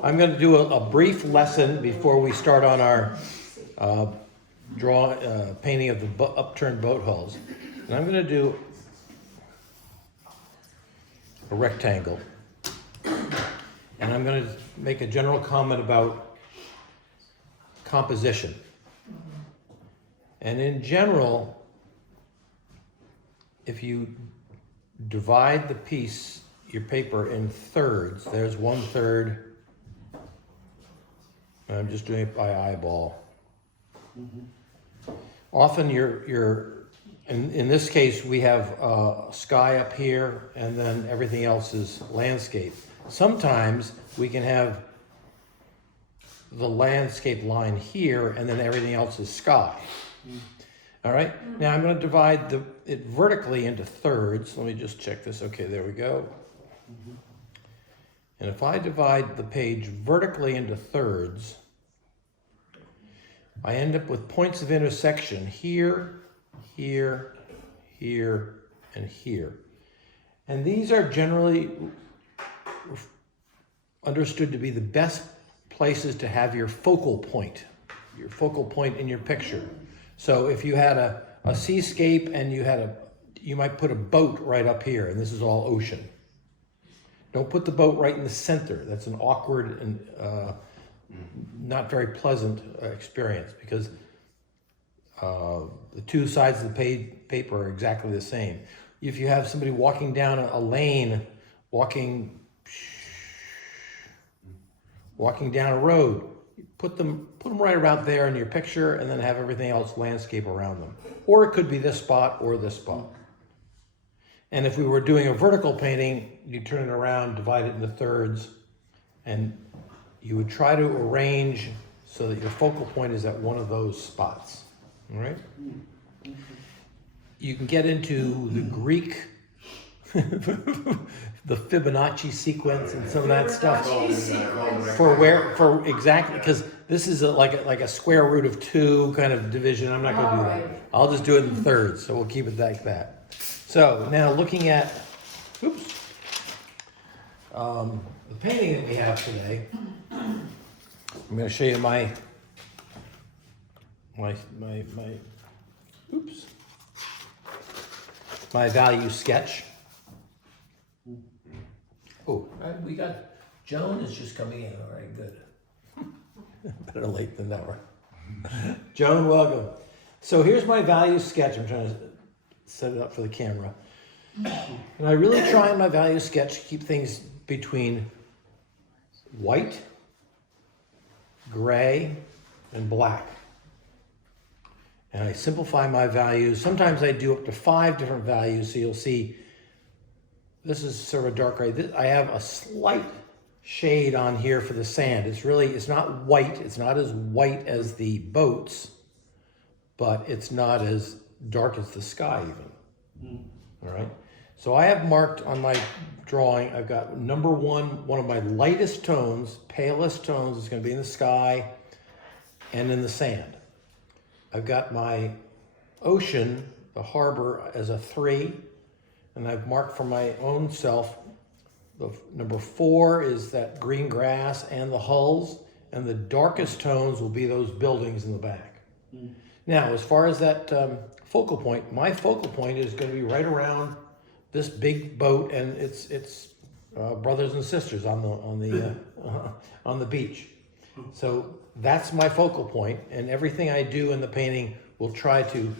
I'm going to do a brief lesson before we start on our painting of the upturned boat hulls. And I'm going to do a rectangle. And I'm going to make a general comment about composition. And in general, if you divide the piece, your paper, in thirds, there's 1/3. I'm just doing it by eyeball. Often in this case, we have sky up here and then everything else is landscape. Sometimes we can have the landscape line here and then everything else is sky. All right, now I'm going to divide it vertically into thirds. Let me just check this. Okay, there we go. And if I divide the page vertically into thirds, I end up with points of intersection here, here, here, and here. And these are generally understood to be the best places to have your focal point in your picture. So if you had a seascape and you might put a boat right up here, and this is all ocean. Don't put the boat right in the center. That's an awkward and not very pleasant experience because the two sides of the paper are exactly the same. If you have somebody walking down a lane, walking down a road, put them right about there in your picture and then have everything else landscape around them. Or it could be this spot or this spot. And if we were doing a vertical painting, you turn it around, divide it into thirds, and you would try to arrange so that your focal point is at one of those spots, all right? You can get into the Greek, the Fibonacci sequence and some of that stuff. Exactly, because this is like a square root of 2 kind of division. I'm not going to do that. I'll just do it in thirds, so we'll keep it like that. So now looking at, the painting that we have today, I'm going to show you my value sketch. Oh, we got, Joan is just coming in. All right, good. Better late than never. Joan, welcome. So here's my value sketch. I'm trying to set it up for the camera. And I really try in my value sketch to keep things between white, gray, and black. And I simplify my values. Sometimes I do up to 5 different values. So you'll see this is sort of a dark gray. I have a slight shade on here for the sand. It's not white. It's not as white as the boats, but it's not as dark as the sky even. All right. So I have marked on my drawing, I've got number one of my lightest tones, palest tones is going to be in the sky and in the sand. I've got my ocean, the harbor, as a 3, and I've marked for my own self, the number 4 is that green grass and the hulls, and the darkest tones will be those buildings in the back. Now, as far as that focal point, my focal point is going to be right around this big boat and its brothers and sisters on the beach. So that's my focal point, and everything I do in the painting will try to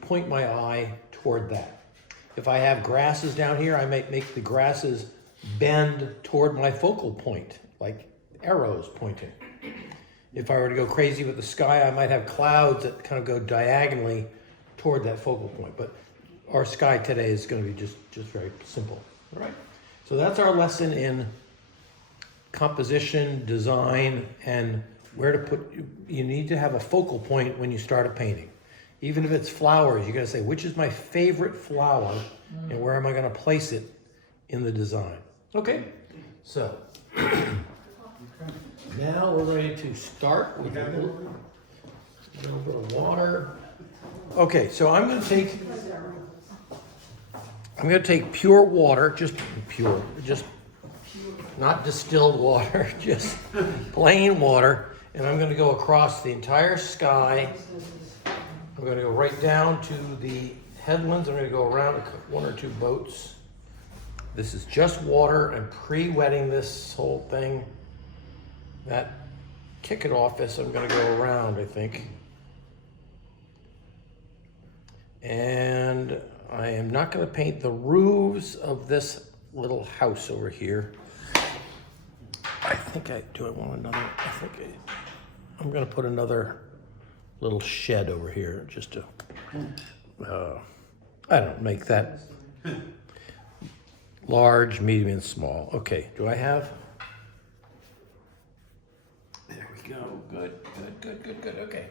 point my eye toward that. If I have grasses down here, I might make the grasses bend toward my focal point, like arrows pointing. If I were to go crazy with the sky, I might have clouds that kind of go diagonally toward that focal point. But our sky today is going to be just very simple. All right. So that's our lesson in composition, design, and where to put. You need to have a focal point when you start a painting. Even if it's flowers, you got to say, which is my favorite flower and where am I going to place it in the design? Okay. So now we're ready to start with a little bit of water. Okay, so I'm going to take pure water, just not distilled water, just plain water. And I'm gonna go across the entire sky. I'm gonna go right down to the headlands. I'm gonna go around one or two boats. This is just water and pre-wetting this whole thing. That kick it off is I'm gonna go around, I think. And I am not gonna paint the roofs of this little house over here. I think I want another, I'm gonna put another little shed over here just to, I don't know, make that large, medium, and small. Okay, do I have? There we go, good, okay.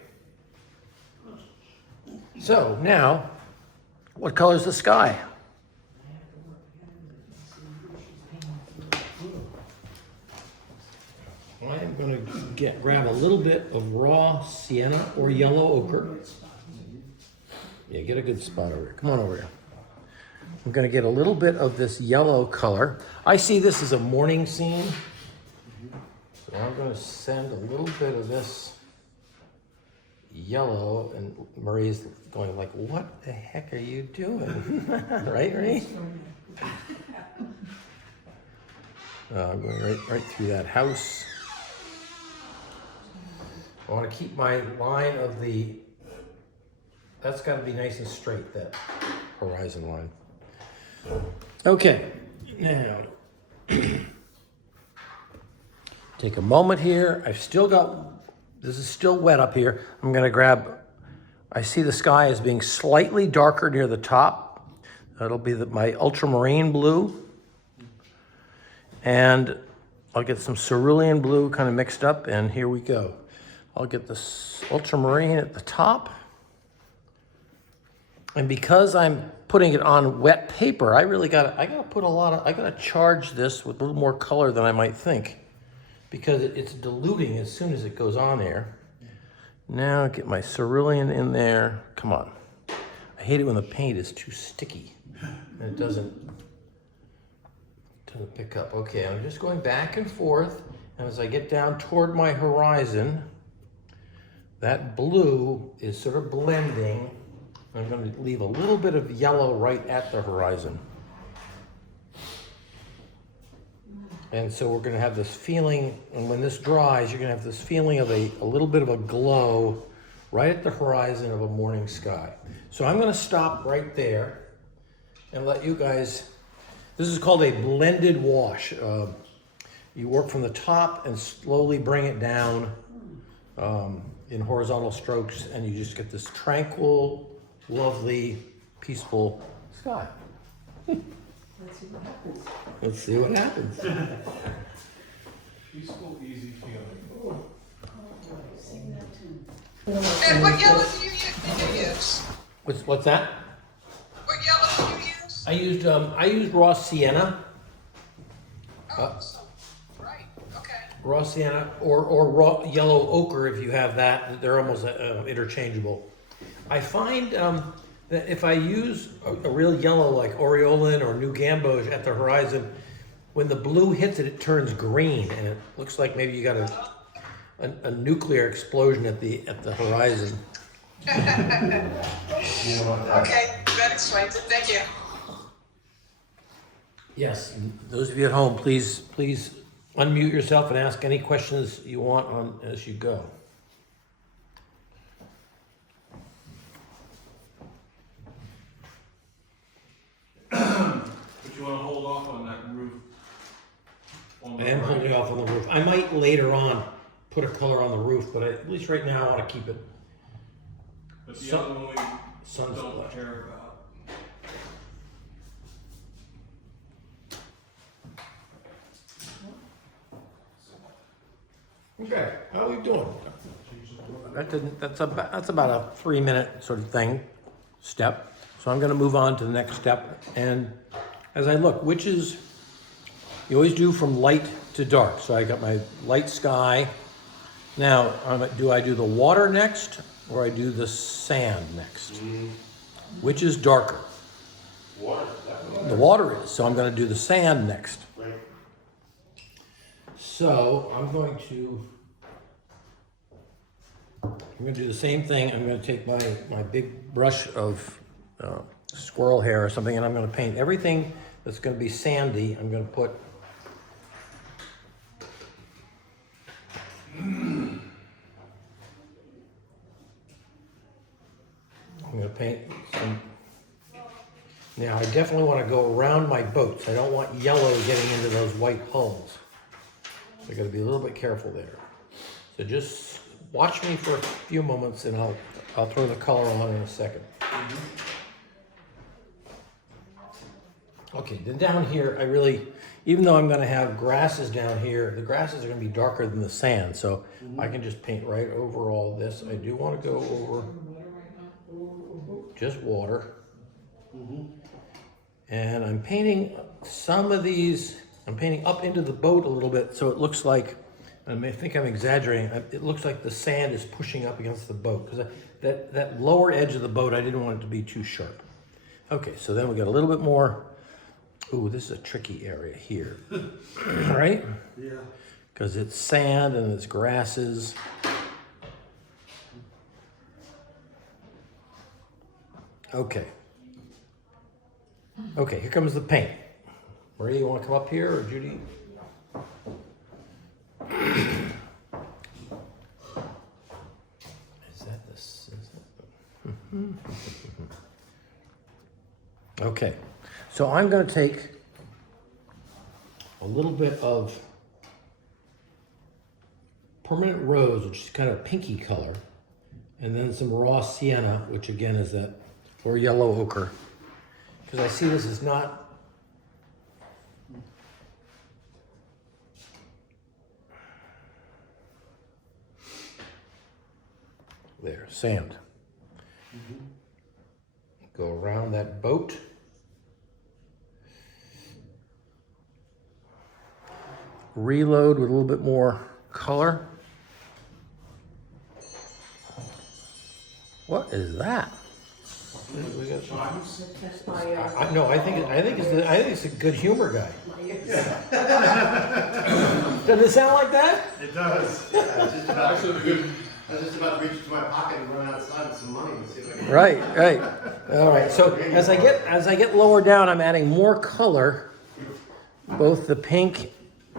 So now, what color is the sky? I am going to grab a little bit of raw sienna or yellow ochre. Yeah, get a good spot over here. Come on over here. I'm going to get a little bit of this yellow color. I see this as a morning scene. So I'm going to send a little bit of this yellow, and Marie's going like, what the heck are you doing? Right, Marie? I'm going right through that house. I want to keep my line of that's got to be nice and straight, that horizon line. Okay, now, take a moment here. I've still got, this is still wet up here. I'm gonna grab, I see the sky as being slightly darker near the top. That'll be my ultramarine blue. And I'll get some cerulean blue kind of mixed up, and here we go. I'll get this ultramarine at the top. And because I'm putting it on wet paper, I gotta charge this with a little more color than I might think, because it's diluting as soon as it goes on there. Now get my cerulean in there. Come on. I hate it when the paint is too sticky and it doesn't pick up. Okay, I'm just going back and forth, and as I get down toward my horizon, that blue is sort of blending. I'm going to leave a little bit of yellow right at the horizon. And so we're going to have this feeling, and when this dries, you're going to have this feeling of a little bit of a glow right at the horizon of a morning sky. So I'm going to stop right there and let you guys, this is called a blended wash. You work from the top and slowly bring it down in horizontal strokes, and you just get this tranquil, lovely, peaceful sky. Let's see what happens. Peaceful, easy feeling. And what yellow do you use? What's that? What yellow do you use? I used raw sienna. Right, okay. Raw sienna or raw yellow ochre if you have that. They're almost interchangeable. I find that if I use a real yellow like Aureolin or New Gamboge at the horizon, when the blue hits it, it turns green, and it looks like maybe you got a nuclear explosion at the horizon. Okay, that explains it. Thank you. Yes, those of you at home, please unmute yourself and ask any questions you want as you go. But you want to hold off on that roof? I am holding off on the roof. I might later on put a color on the roof, but at least right now I want to keep it But the other one we sun's don't flush. care about. Okay, how are we doing? That's about a 3-minute sort of step. So I'm going to move on to the next step. And as I look, which is, you always do from light to dark. So I got my light sky. Now, do I do the water next, or I do the sand next? Which is darker? Water, definitely. The water is, so I'm going to do the sand next. Right. So I'm going to do the same thing. I'm going to take my big brush of squirrel hair or something, and I'm going to paint everything that's going to be sandy. I'm going to put paint some. Now I definitely want to go around my boats. I don't want yellow getting into those white hulls. So I got to be a little bit careful there. So just watch me for a few moments, and I'll throw the color on in a second. Okay, then down here, even though I'm going to have grasses down here, the grasses are going to be darker than the sand, so I can just paint right over all this. I do want to go over just water. And I'm painting some of these, I'm painting up into the boat a little bit, so it looks like, I may think I'm exaggerating, it looks like the sand is pushing up against the boat, because that lower edge of the boat, I didn't want it to be too sharp. Okay, so then we got a little bit more. Ooh, this is a tricky area here, right? Yeah. Because it's sand and it's grasses. Okay. Okay, here comes the paint. Maria, you want to come up here, or Judy? Is that this? Okay, so I'm going to take a little bit of permanent rose, which is kind of a pinky color, and then some raw sienna, which again is that, or yellow ochre, because I see this is not there, sand. Go around that boat. Reload with a little bit more color. What is that? No, I think it's a good humor guy. Does it sound like that? It does. I was just about to reach into my pocket and run outside with some money and see if I can. Right. All right. So as I get lower down, I'm adding more color, both the pink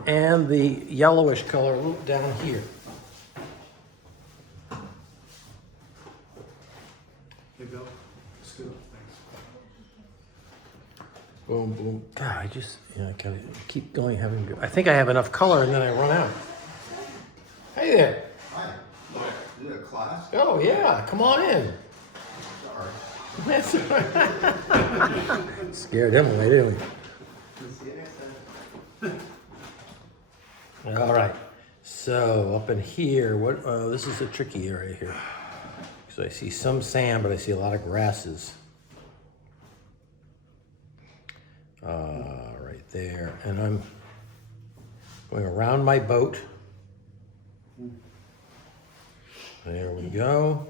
and the yellowish color down here. There you go. Scoop. Thanks. Boom, boom. God, I gotta keep going. I think I have enough color, and then I run out. Hey there. Hi. You in a class? Oh yeah, come on in. Sorry. That's all right. Scared him away, didn't we? See you next time. All right. So up in here, this is a tricky area here. So I see some sand, but I see a lot of grasses. Right there. And I'm going around my boat. There we go.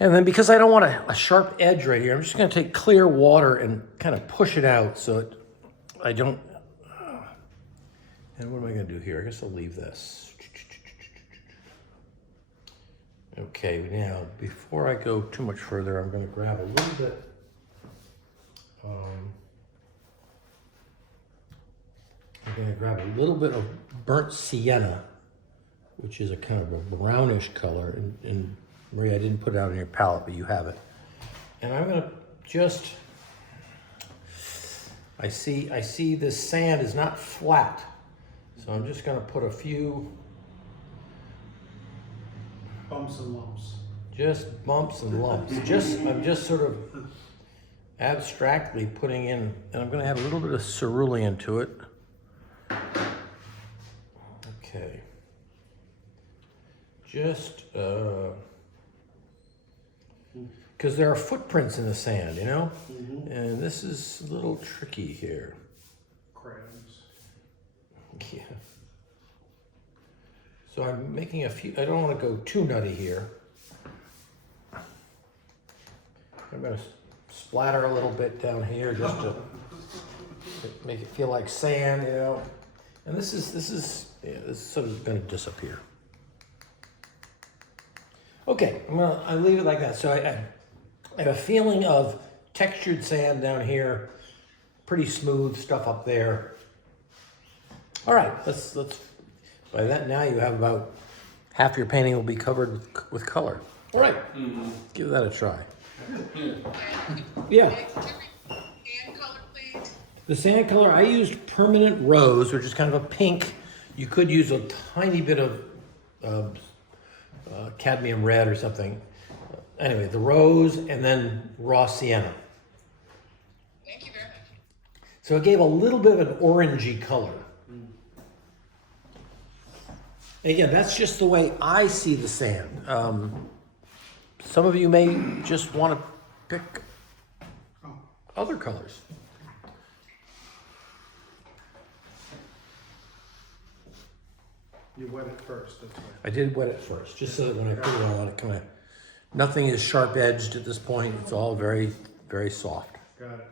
And then because I don't want a sharp edge right here, I'm just going to take clear water and kind of push it out so I don't. And what am I going to do here? I guess I'll leave this. Okay, now before I go too much further, I'm going to grab a little bit. I'm going to grab a little bit of burnt sienna, which is a kind of a brownish color. And Maria, I didn't put it out on your palette, but you have it. And I'm going to just, I see this sand is not flat. So I'm just going to put a few Bumps and lumps. just bumps and lumps. I'm just sort of abstractly putting in, and I'm going to add a little bit of cerulean to it. Okay. Just because there are footprints in the sand, you know, and this is a little tricky here. Crabs. Yeah. So I'm making a few, I don't want to go too nutty here. I'm going to splatter a little bit down here just to make it feel like sand, you know. And this is sort of going to disappear. Okay, I leave it like that. So I have a feeling of textured sand down here, pretty smooth stuff up there. All right, let's. By that now you have about half your painting will be covered with color. All right, give that a try. Yeah. Hand color, please. The sand color, I used permanent rose, which is kind of a pink. You could use a tiny bit of cadmium red or something. Anyway, the rose and then raw sienna. Thank you very much. So it gave a little bit of an orangey color. Again, that's just the way I see the sand. Some of you may just want to pick other colors. You wet it first, that's right. I did wet it first, just so that when I put it on, it kind of, nothing is sharp edged at this point. It's all very, very soft. Got it.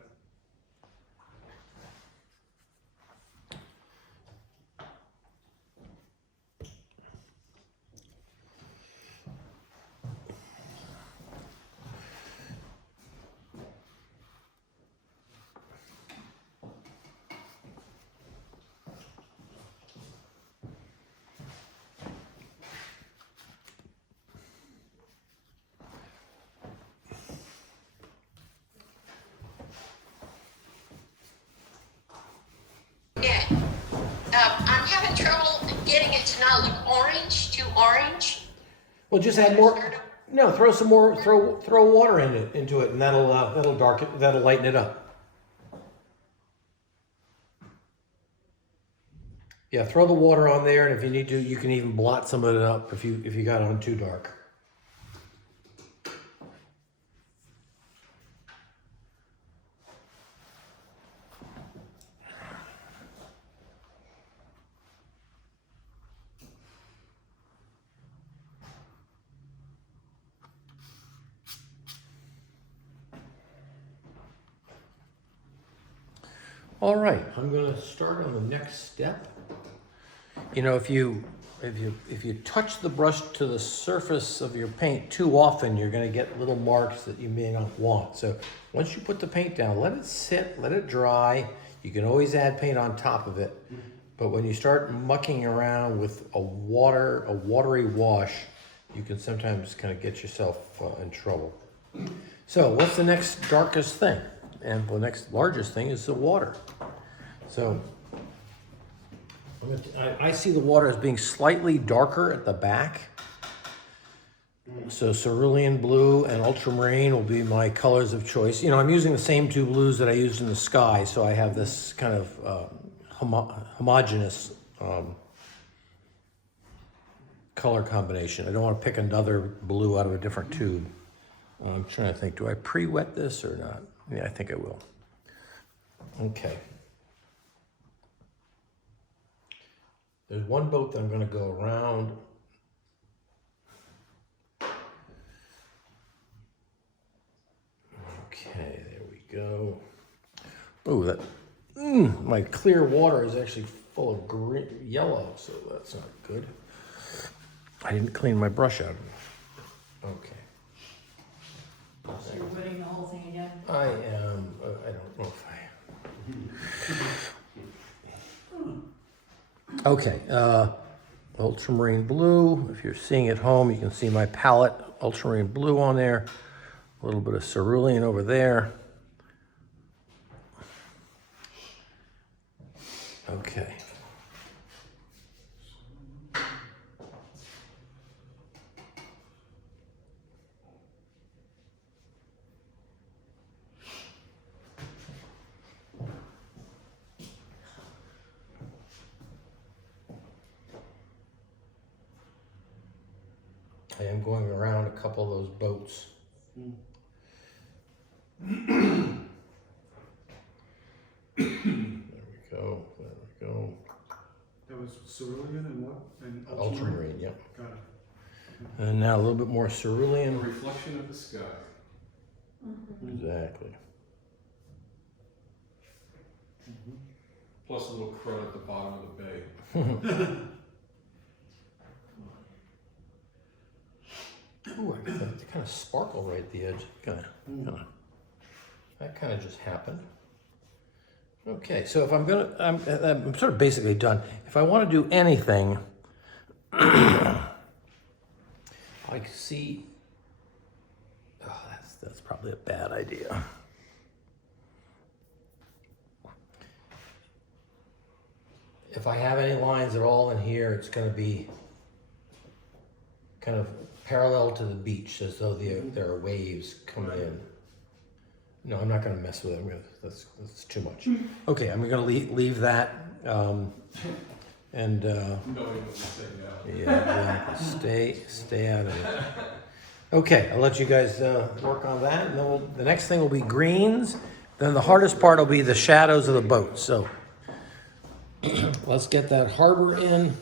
Yeah. I'm having trouble getting it to not look orange, too orange. Well, just add more. No, throw some more. Throw water into it, and that'll darken. That'll lighten it up. Yeah, throw the water on there, and if you need to, you can even blot some of it up if you got it on too dark. All right, I'm going to start on the next step. You know, if you touch the brush to the surface of your paint too often, you're going to get little marks that you may not want. So once you put the paint down, let it sit, let it dry. You can always add paint on top of it. But when you start mucking around with a watery wash, you can sometimes kind of get yourself in trouble. So what's the next darkest thing? And the next largest thing is the water. So I see the water as being slightly darker at the back. So cerulean blue and ultramarine will be my colors of choice. You know, I'm using the same two blues that I used in the sky, so I have this kind of homogeneous color combination. I don't want to pick another blue out of a different tube. I'm trying to think, do I pre-wet this or not? Yeah, I think I will. Okay. There's one boat that I'm going to go around. Okay, there we go. Oh, that my clear water is actually full of green, yellow, so that's not good. I didn't clean my brush out. Okay. So you're wetting the whole thing again? I am. I don't know if I. Okay. Ultramarine blue. If you're seeing at home, you can see my palette. Ultramarine blue on there. A little bit of cerulean over there. Okay. I am going around a couple of those boats. There we go. There we go. That was cerulean and what? And Ultramarine, yep. Got it. And now a little bit more A cerulean. reflection of the sky. Exactly. Plus a little crud at the bottom of the bay. Ooh, I got the kind of sparkle right at the edge. That kind of just happened. Okay, so if I'm I'm sort of basically done. If I want to do anything, I see. Oh, that's probably a bad idea. If I have any lines at all in here, it's going to be kind of parallel to the beach, as though there are waves coming in. No, I'm not going to mess with it. That's too much. Okay, I'm going to leave that. And Nobody would say no. yeah, exactly. Stay out of it. Okay, I'll let you guys work on that. And then the next thing will be greens. Then the hardest part will be the shadows of the boat. So let's get that harbor in.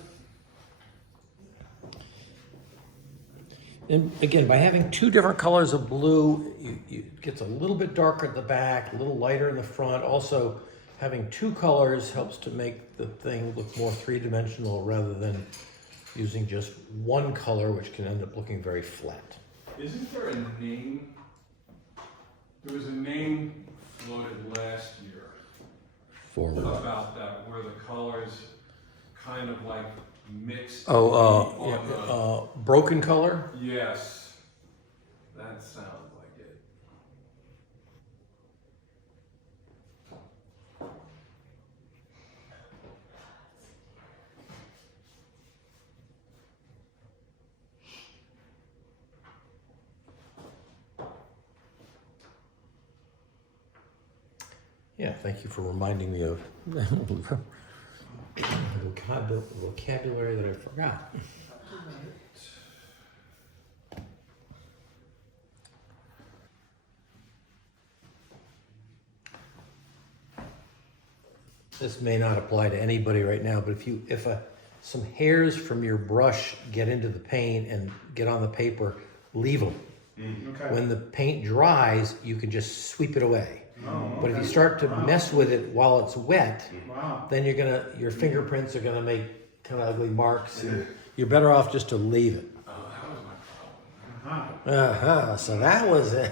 And again, by having two different colors of blue, it gets a little bit darker at the back, a little lighter in the front. Also, having two colors helps to make the thing look more three-dimensional rather than using just one color, which can end up looking very flat. Isn't there a name? There was a name floated last year For about that, where the colors kind of like mixed. broken color. Yes, that sounds like it. Yeah, thank you for reminding me of vocabulary that I forgot. This may not apply to anybody right now, but if some hairs from your brush get into the paint and get on the paper, leave them. Okay. When the paint dries, you can just sweep it away. Oh, But if okay. you start to Wow. mess with it while it's wet, Wow. then your fingerprints are gonna make kind of ugly marks. And you're better off just to leave it. Oh, that was my problem. Uh-huh. So that was it.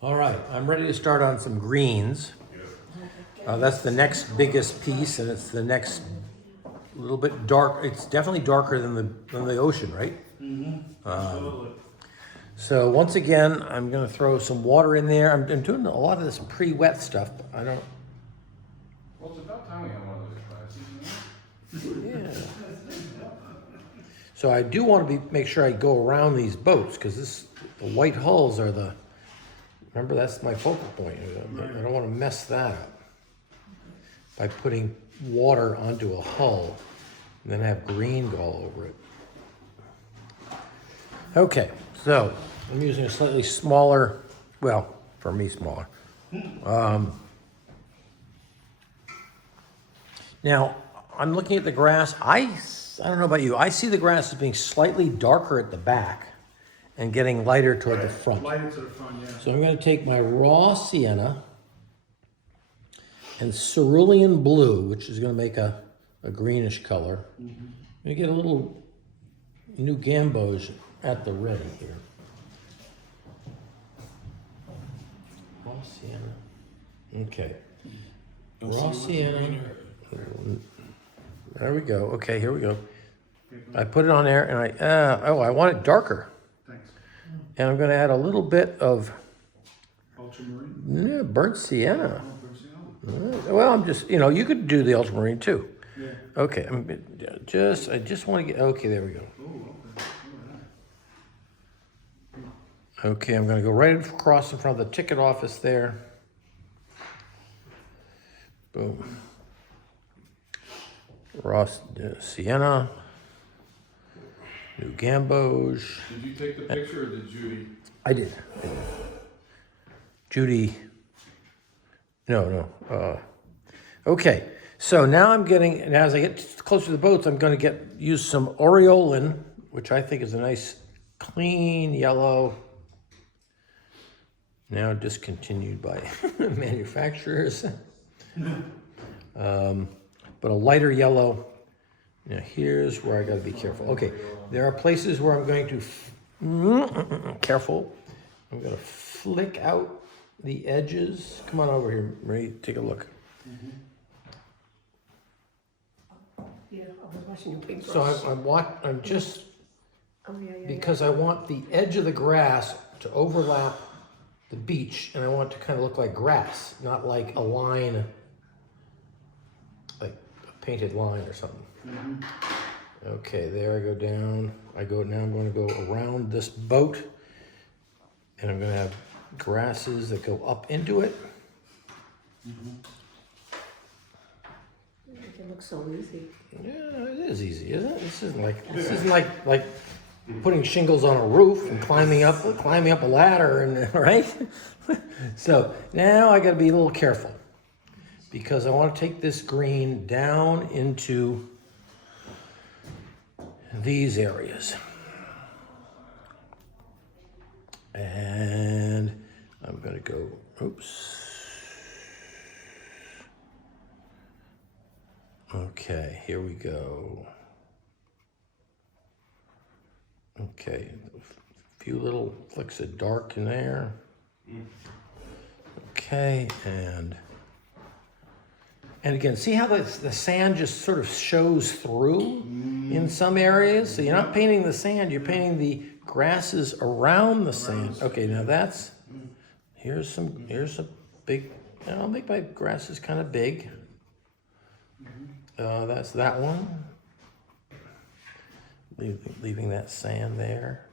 All right, I'm ready to start on some greens. That's the next biggest piece, and it's the next little bit dark. It's definitely darker than the ocean, right? Absolutely. So once again, I'm going to throw some water in there. I'm doing a lot of this pre-wet stuff. But I don't. Well, it's about time we have one of those classes, you know? Yeah. So I do want to make sure I go around these boats because the white hulls are the. Remember, that's my focal point. I don't want to mess that up by putting water onto a hull and then have green go all over it. Okay, so I'm using a slightly smaller, well, for me smaller. Now, I'm looking at the grass. I don't know about you. I see the grass as being slightly darker at the back and getting lighter toward the front. Lighter to the front, yeah. So I'm going to take my raw sienna and cerulean blue, which is going to make a greenish color. I'm going to get a little new gamboge at the ready here. Raw sienna. Okay. Raw sienna. There we go. Okay, here we go. I put it on there and I want it darker. Thanks. And I'm going to add a little bit of Ultramarine? burnt sienna. Oh, Persian. Well, I'm just, you could do the ultramarine too. Yeah. Okay, I just want to get, okay, there we go. Oh, okay. Okay, I'm going to go right across in front of the ticket office there. Boom. Raw sienna. New gamboge. Did you take the picture or did Judy? I did. Judy. No. Okay, so now as I get closer to the boats, I'm going to use some aureolin, which I think is a nice, clean yellow. now discontinued by manufacturers. But a lighter yellow. Now here's where I gotta be careful. Okay, there are places where I'm going to, careful. I'm gonna flick out the edges. Come on over here, Marie, take a look. Yeah, I was watching your paintbrush. So I'm just, Oh, yeah. because I want the edge of the grass to overlap the beach, and I want it to kind of look like grass, not like a line, like a painted line or something. Okay, there I go down. Now I'm going to go around this boat, and I'm going to have grasses that go up into it. Make it look so easy. Yeah, it is easy, isn't it? This isn't like putting shingles on a roof and climbing up a ladder, and right. So now I got to be a little careful because I want to take this green down into these areas, and I'm going to go. Oops. Okay, here we go. Okay, a few little flicks of dark in there. Okay, and again, see how the sand just sort of shows through in some areas? So you're not painting the sand, you're painting the grasses around the sand. Okay, now here's a big, I'll make my grasses kind of big. That's that one. Leaving that sand there.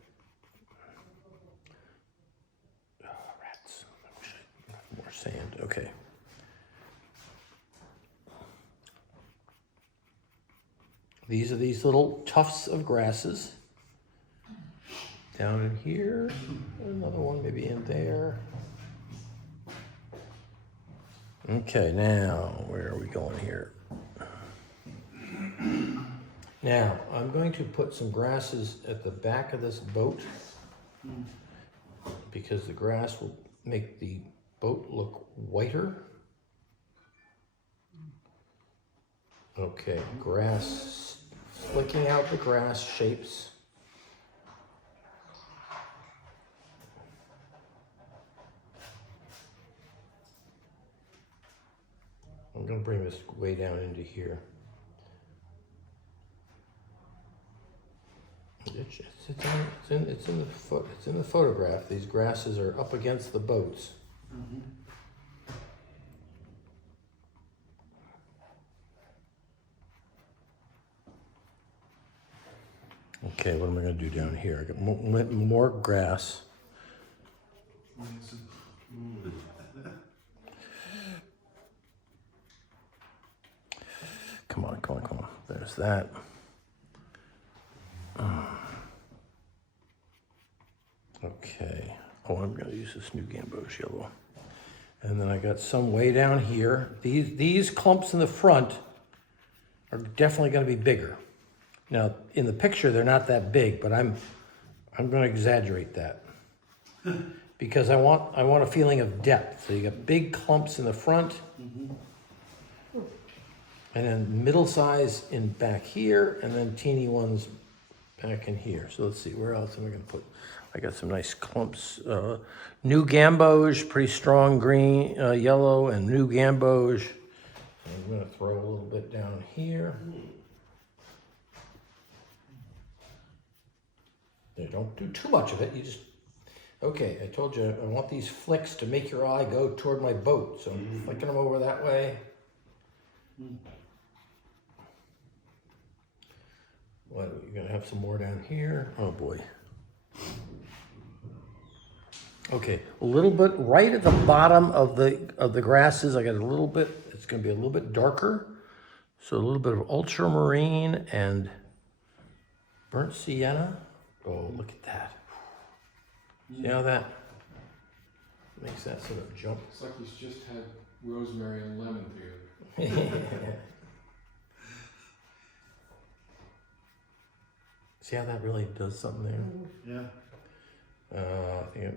Oh, rats. I wish I had more sand. Okay. These are these little tufts of grasses. Down in here. Another one maybe in there. Okay, now where are we going here? Now, I'm going to put some grasses at the back of this boat because the grass will make the boat look whiter. Okay, grass, flicking out the grass shapes. I'm going to bring this way down into here. It's in the photograph. These grasses are up against the boats. Okay, what am I going to do down here? I got more grass. Come on. There's that. Okay. Oh, I'm going to use this new gamboge yellow. And then I got some way down here. These clumps in the front are definitely going to be bigger. Now, in the picture, they're not that big, but I'm going to exaggerate that because I want a feeling of depth. So you got big clumps in the front, and then middle size in back here, and then teeny ones back in here. So let's see, where else am I going to put? I got some nice clumps. New gamboge, pretty strong green, yellow, and new gamboge. I'm going to throw a little bit down here. There, don't do too much of it. You just, okay, I told you I want these flicks to make your eye go toward my boat. So I'm flicking them over that way. What, you're going to have some more down here? Oh boy. Okay, a little bit right at the bottom of the grasses. I got a little bit, it's going to be a little bit darker. So a little bit of ultramarine and burnt sienna. Oh, look at that. See how that makes that sort of jump? It's like he's just had rosemary and lemon together. See how that really does something there? Yeah. I think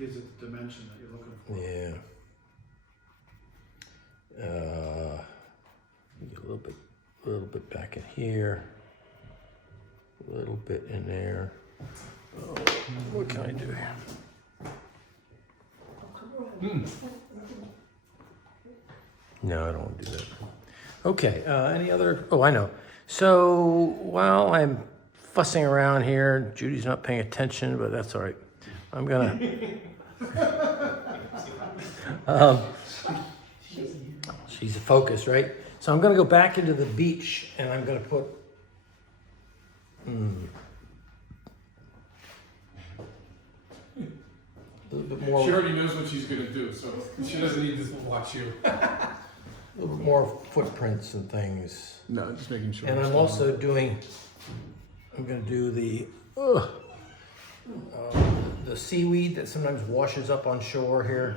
Gives it the dimension that you're looking for. Yeah. Get a little bit back in here. A little bit in there. Oh, what can I do here? No, I don't want to do that. Okay, any other, oh, I know. So while I'm fussing around here, Judy's not paying attention, but that's all right. I'm gonna, she's focused, right? So I'm gonna go back into the beach and I'm gonna put, a little bit more. She already knows what she's gonna do, so she doesn't need to watch you. A little bit more footprints and things. No, just making sure. And I'm also doing, I'm gonna do the seaweed that sometimes washes up on shore here.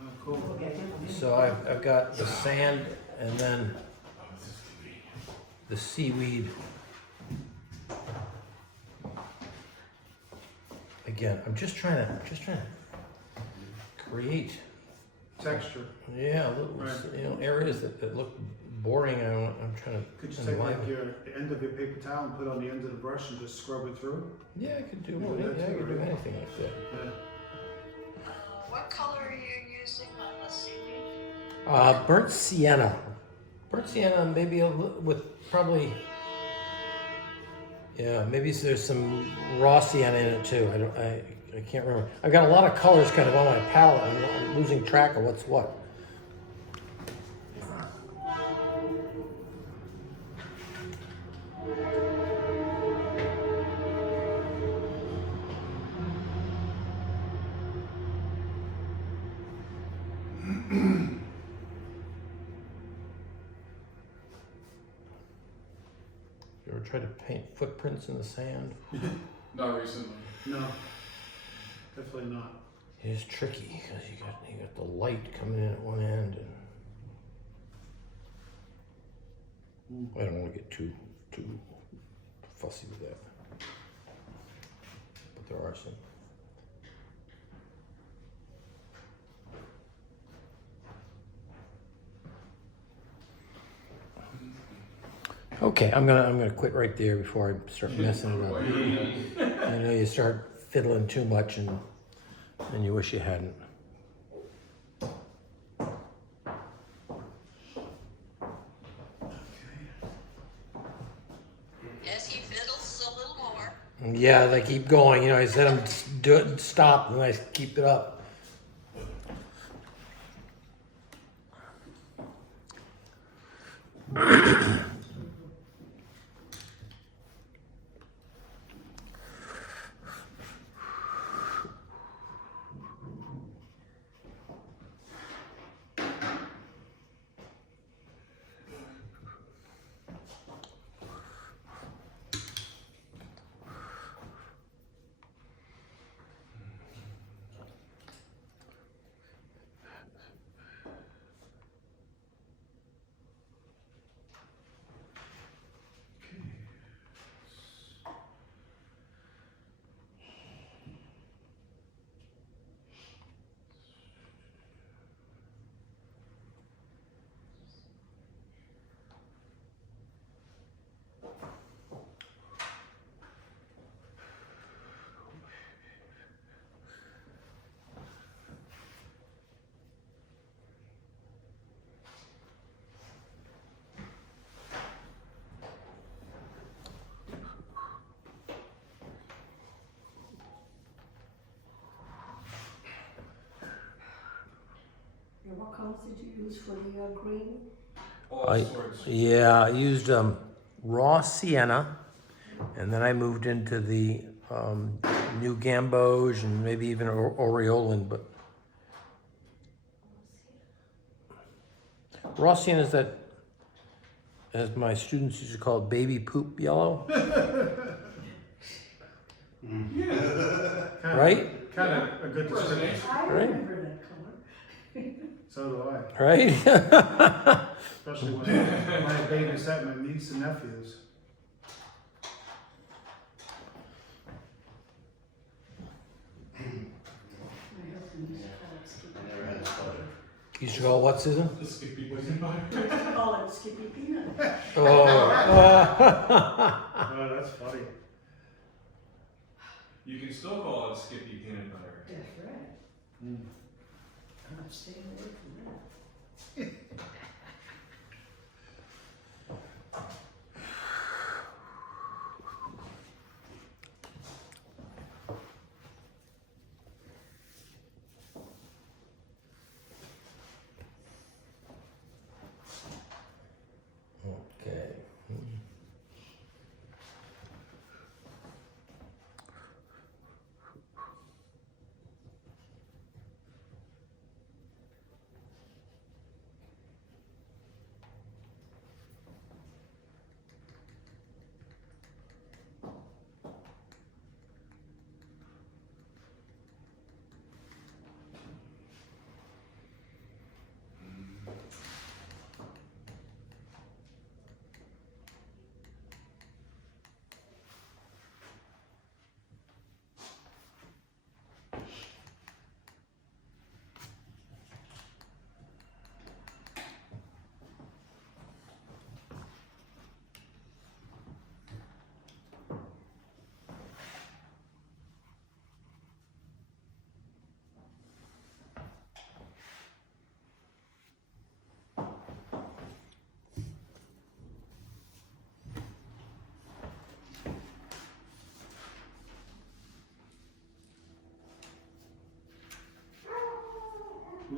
Oh, cool. So I've got the sand and then the seaweed. Again, I'm just trying to create, Texture. yeah, little, Right. areas that look boring. I'm trying to. Could you take like the end of your paper towel and put it on the end of the brush and just scrub it through? Yeah, I could do, You do yeah, that I too, could do right? anything like that. Yeah. What color are you using on the seaweed? Burnt sienna. Burnt sienna, maybe with probably, yeah, maybe there's some raw sienna in it too. I can't remember. I've got a lot of colors kind of on my palette. I'm losing track of what's what. You ever try to paint footprints in the sand? Not recently. No, definitely not. It's tricky because you got the light coming in at one end, and I don't want to get too fussy with that. But there are some. Okay, I'm gonna quit right there before I start messing it up. I know you start fiddling too much and you wish you hadn't. As he fiddles a little more. Yeah, they keep going. I said them do it, stop, and I keep it up. And what colors did you use for the green? All I sorts. used raw sienna, and then I moved into the new gamboge and maybe even aureolin, but raw sienna is that, as my students used to call it, baby poop yellow, right? Kind of a good description. I Right. remember that color. So do I. Right? Especially when I babysat my niece and nephews. You should call it what, Susan? The Skippy peanut butter. Call it Skippy Peanut. Oh. Oh, that's funny. You can still call it Skippy peanut butter. That's right. I'm staying away from that. Okay.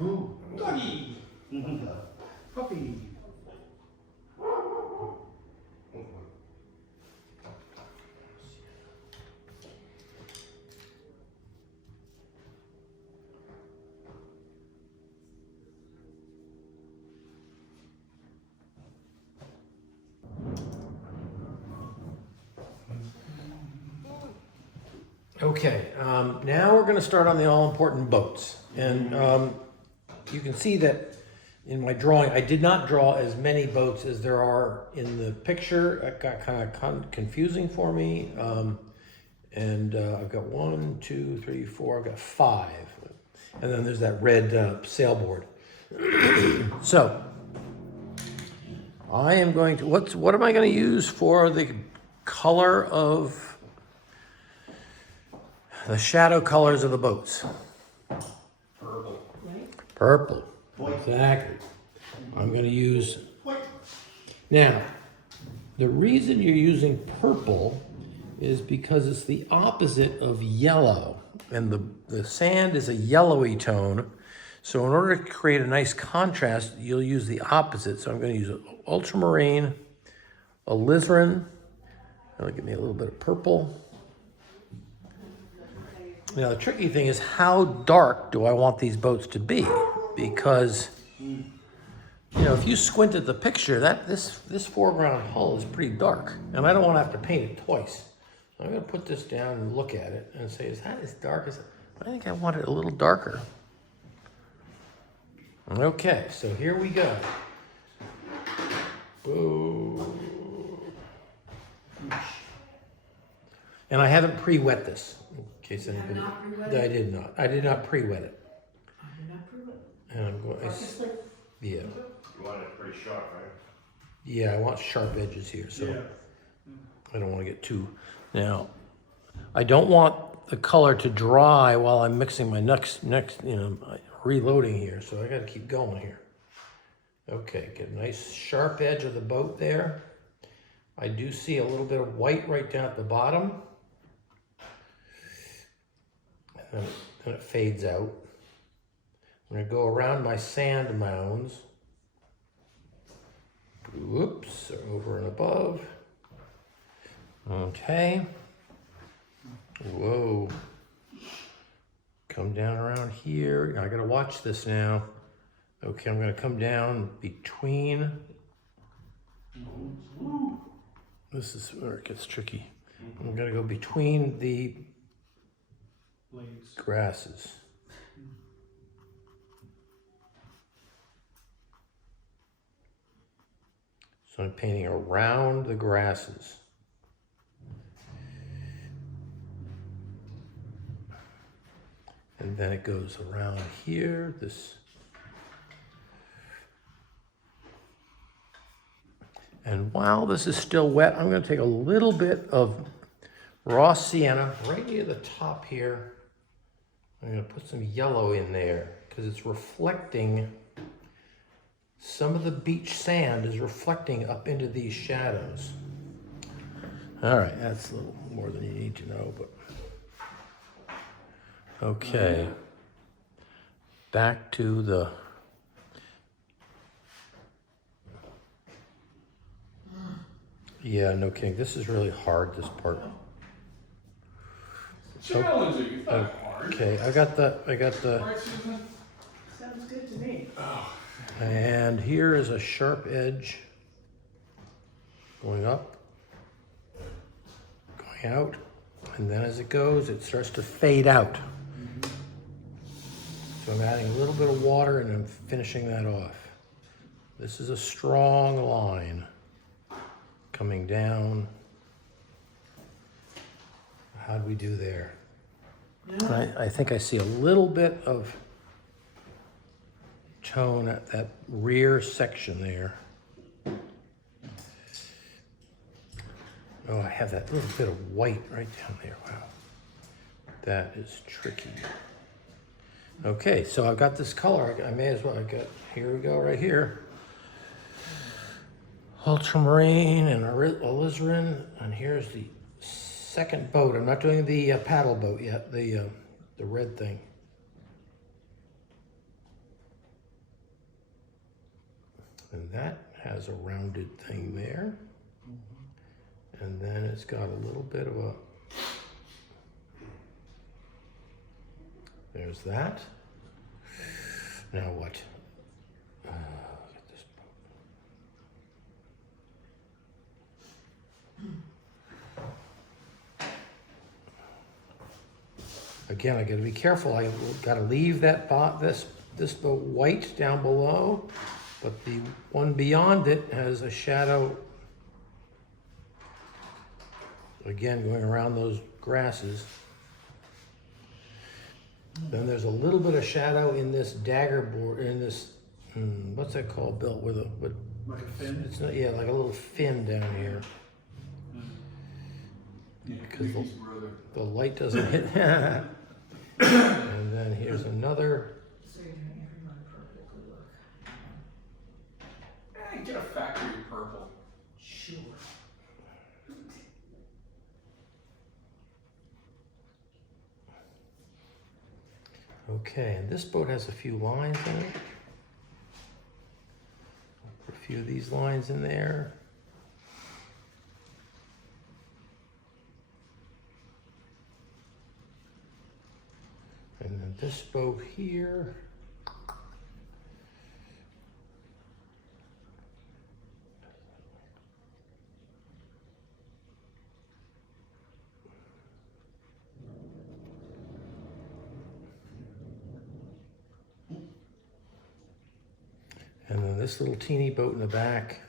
Ooh, Doggy! puppy. Okay, now we're gonna start on the all-important boats. And you can see that in my drawing, I did not draw as many boats as there are in the picture. It got kind of confusing for me. I've got 1, 2, 3, 4, I've got 5. And then there's that red sailboard. So, I am going to, what am I gonna use for the color of the shadow colors of the boats? Purple. Right? Purple. Exactly. I'm going to use. Now, the reason you're using purple is because it's the opposite of yellow. And the sand is a yellowy tone. So in order to create a nice contrast, you'll use the opposite. So I'm going to use ultramarine, alizarin. That'll give me a little bit of purple. Now, the tricky thing is, how dark do I want these boats to be? Because, you know, if you squint at the picture, this foreground hull is pretty dark, and I don't want to have to paint it twice. So I'm going to put this down and look at it and say, is that as dark as... I think I want it a little darker. Okay, so here we go. Boom. And I haven't pre-wet this. In case anybody, not pre-wet I did not. I did not pre-wet it, I did not prove it. and I'm going. Obviously. Yeah, You want it pretty sharp, right? yeah. I want sharp edges here, so Yeah. I don't want to get too. Now, I don't want the color to dry while I'm mixing my next. You know, reloading here. So I got to keep going here. Okay, get a nice sharp edge of the boat there. I do see a little bit of white right down at the bottom. And then it fades out. I'm going to go around my sand mounds. Whoops, over and above. Okay. Whoa. Come down around here. I got to watch this now. Okay, I'm going to come down between. This is where it gets tricky. I'm going to go between the Blades. grasses. So I'm painting around the grasses. And then it goes around here, this And while this is still wet, I'm going to take a little bit of raw sienna right near the top here. I'm going to put some yellow in there because it's reflecting. Some of the beach sand is reflecting up into these shadows. All right, that's a little more than you need to know, but okay. Back to the yeah, no kidding. This is really hard, this part. Challenging, it's not hard. Okay, I got the Right, Susan? Sounds good to me. and here is a sharp edge going up, going out, and then as it goes, it starts to fade out. So I'm adding a little bit of water and I'm finishing that off. This is a strong line coming down. How'd we do there? I think I see a little bit of tone at that rear section there. Oh, I have that little bit of white right down there. Wow. That is tricky. Okay, so I've got this color. I may as well, here we go, right here. Ultramarine and alizarin, and here's the second boat. I'm not doing the paddle boat yet, the red thing. And that has a rounded thing there. And then it's got a little bit of a, there's that. Now what? Get this boat. Again, I gotta be careful. I gotta leave that this boat white down below, but the one beyond it has a shadow. Again, going around those grasses. Then there's a little bit of shadow in this dagger board, in this, what's that called, Bill? With Like a fin? it's not, yeah, like a little fin down here. Yeah, Because Mickey's brother. the light doesn't hit. And then here's another. So you're doing everyone perfectly look. Get a factory purple. Sure. Okay, and this boat has a few lines in it. Put a few of these lines in there. And then this boat here. And then this little teeny boat in the back.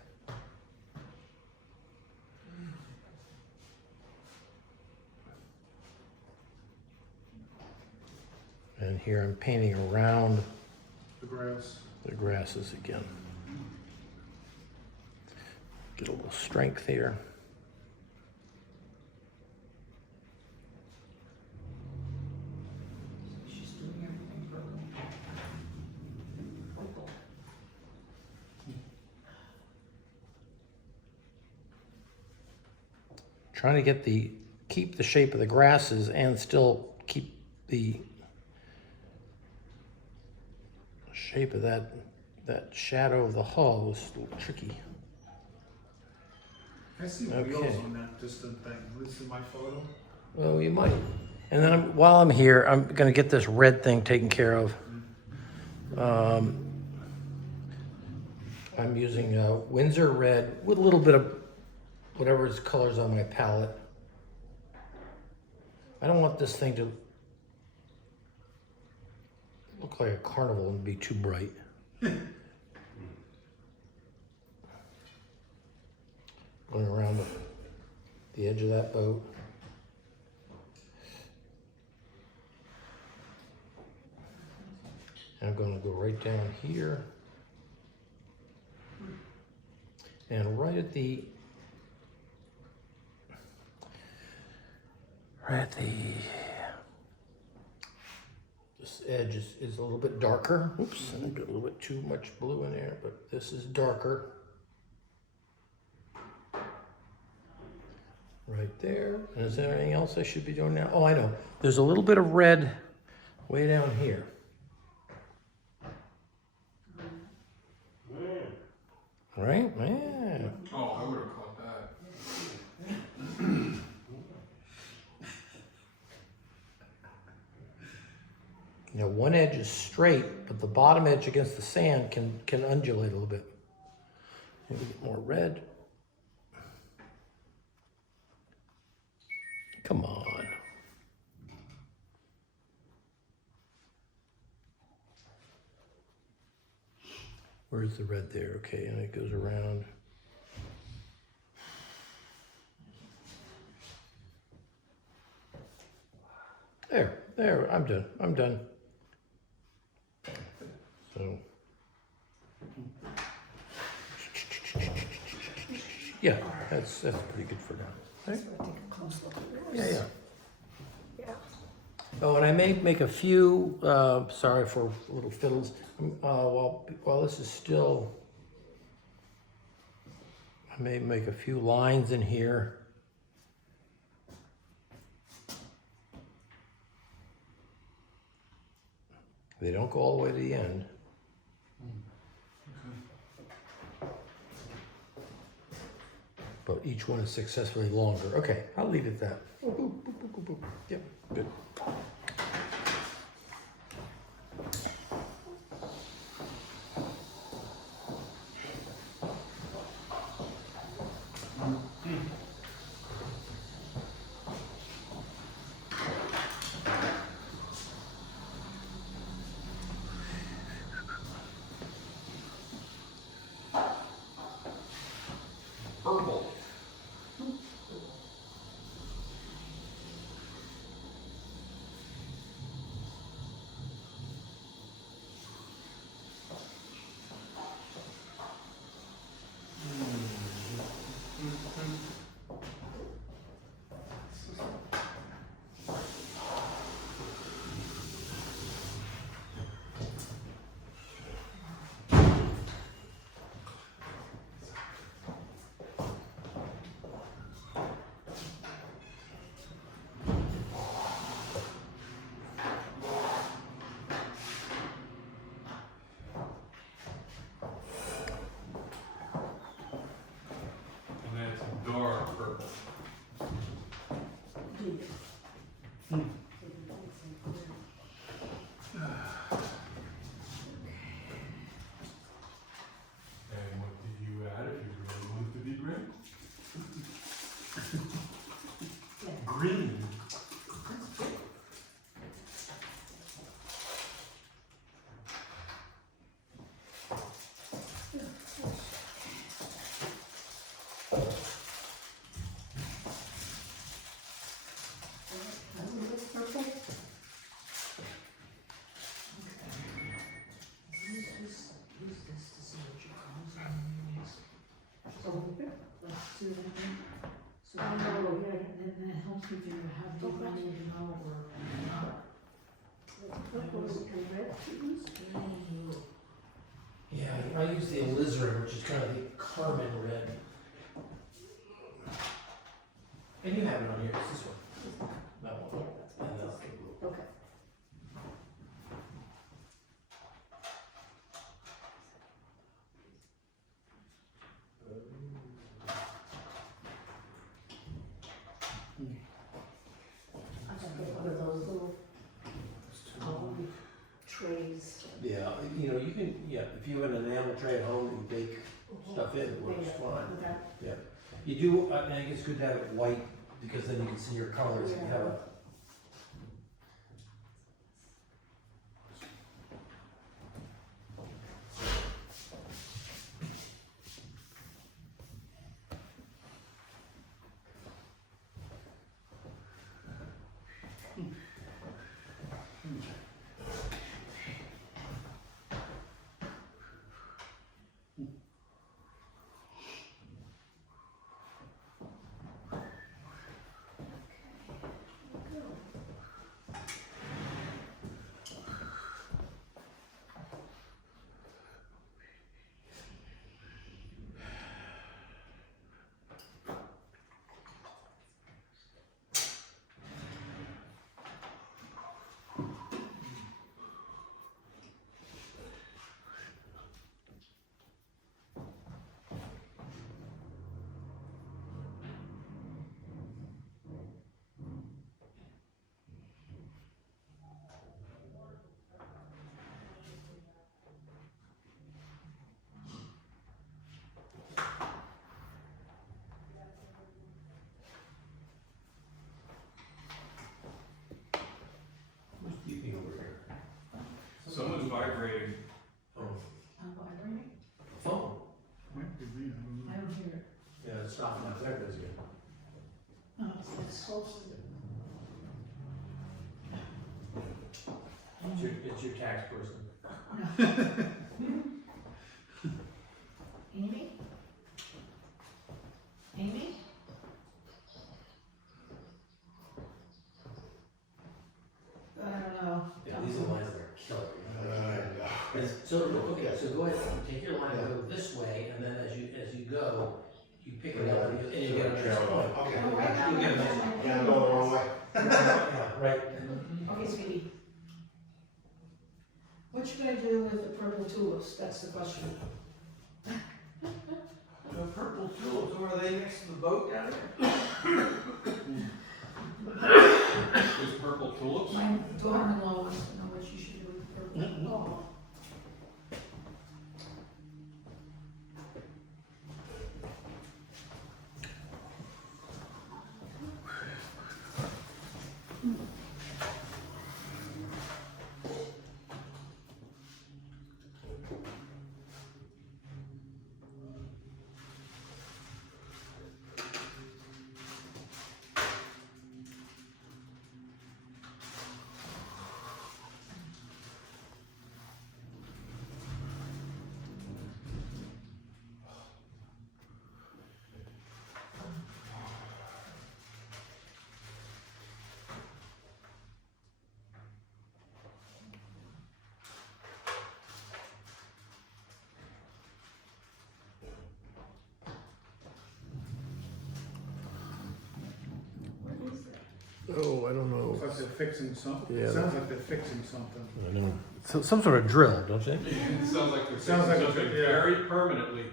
And here I'm painting around The grass. the grasses again. Get a little strength here. She's doing everything purple. Purple. Trying to get keep the shape of the grasses and still keep the shape of that shadow of the hull is a little tricky. I see Okay. wheels on that distant thing. This is my photo. Well, you might. And then while I'm here, I'm gonna get this red thing taken care of. I'm using Windsor red with a little bit of whatever is colors on my palette. I don't want this thing to look like a carnival and be too bright. Going around the edge of that boat. And I'm going to go right down here. And right at this edge is a little bit darker. Oops, I got a little bit too much blue in there, but this is darker. Right there. And is there anything else I should be doing now? Oh, I know. There's a little bit of red way down here. Right? Yeah. Oh, I would have caught that. Now one edge is straight, but the bottom edge against the sand can undulate a little bit. Maybe get more red. Come on. Where's the red there? Okay, and it goes around. There, I'm done. So, yeah, that's pretty good for now. Right? So I take a close look at yours. Yeah. Yeah. Oh, and I may make a few, sorry for little fiddles, while this is still, I may make a few lines in here. They don't go all the way to the end. But each one is successfully longer. Okay, I'll leave it at that. Boop, boop, boop, boop, boop. Yep, good. Purple. And that's dark purple. And what did you add if you really wanted to be green? Green. Purple? Yeah, I use the alizarin, which is kind of the carmine red. And you have it on here, it's this one. That one. And that's the blue. Okay. I just get one of those little trays. Yeah, you know, you can, yeah, if you have an enamel tray at home and you bake stuff in, it works fine. Okay. Yeah. You do, I think it's good to have it white because then you can see your colors. If you have a vibrating. Oh, I'm vibrating? phone. Might be me, I I don't hear it. Yeah, it's not enough. There it is again. Oh, it's close to It's your tax person. Amy? Amy? I don't know. Yeah, these are lines that are killer. So, okay, so go ahead, take your line, go this way, and then as you go, you pick it up and you get a nice point. Okay. Oh, right now, You get a right nice- now. Yeah, I'm going the wrong way. Yeah, right. Okay, sweetie. What should I do with the purple tulips? That's the question. The purple tulips, or are they next to the boat down there? There's purple tulips. My daughter-in-law wants to know what she should do with the purple. Oh. What is that? Oh, I don't know. Looks like they're fixing something. Yeah. It sounds like they're fixing something. I know. So, some sort of drill, don't you think? It sounds like they're Sounds fixing like something yeah. very permanently.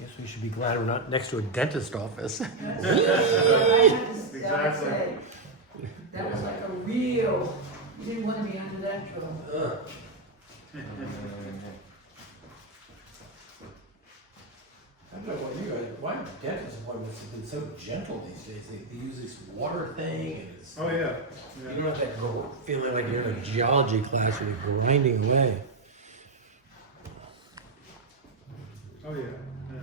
Guess we should be glad we're not next to a dentist office. That's what I had to say. Exactly. That was like a real, you didn't want to be under that drill. Ugh. I don't know what you guys, why dentist appointments have been so gentle these days? They use this water thing and it's, Oh, yeah. you Yeah. don't have that feeling like you're in a geology class where you're grinding away. Oh, yeah. Yeah.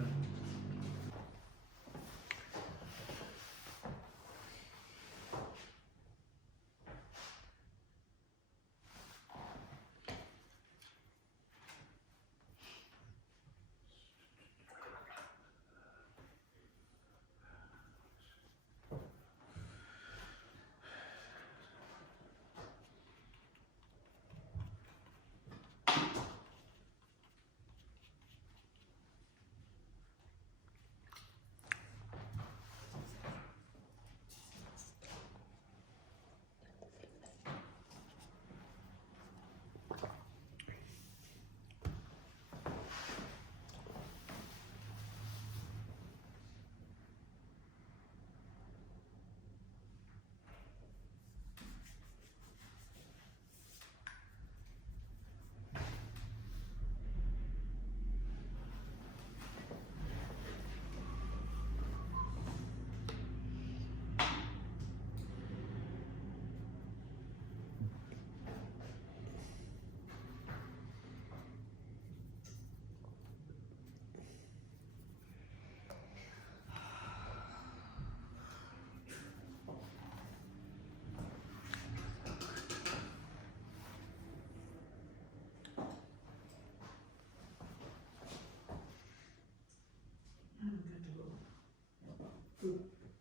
I'm good to go. Ooh,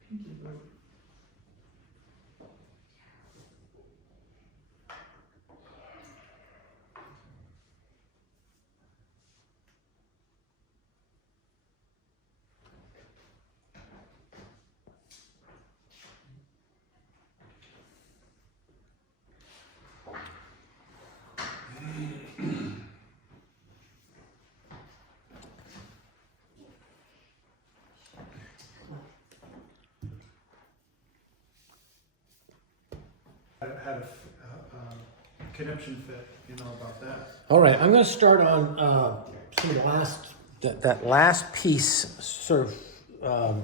pinky bird. Had a conniption fit, you know, about that. All right, I'm going to start on some of the last, that last piece, sort of, I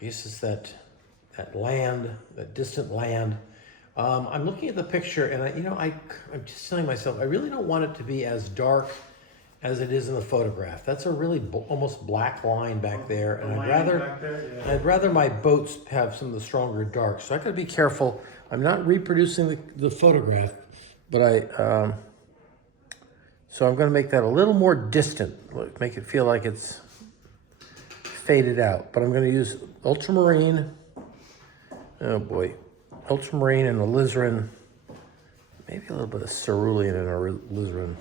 guess it's that that land, that distant land. I'm looking at the picture and I'm just telling myself, I really don't want it to be as dark as it is in the photograph. That's a really almost black line back there, and The I'd line rather back there, yeah. I'd rather my boats have some of the stronger darks. So I gotta be careful. I'm not reproducing the photograph, but so I'm gonna make that a little more distant, make it feel like it's faded out. But I'm gonna use ultramarine, oh boy, ultramarine and alizarin, maybe a little bit of cerulean and alizarin.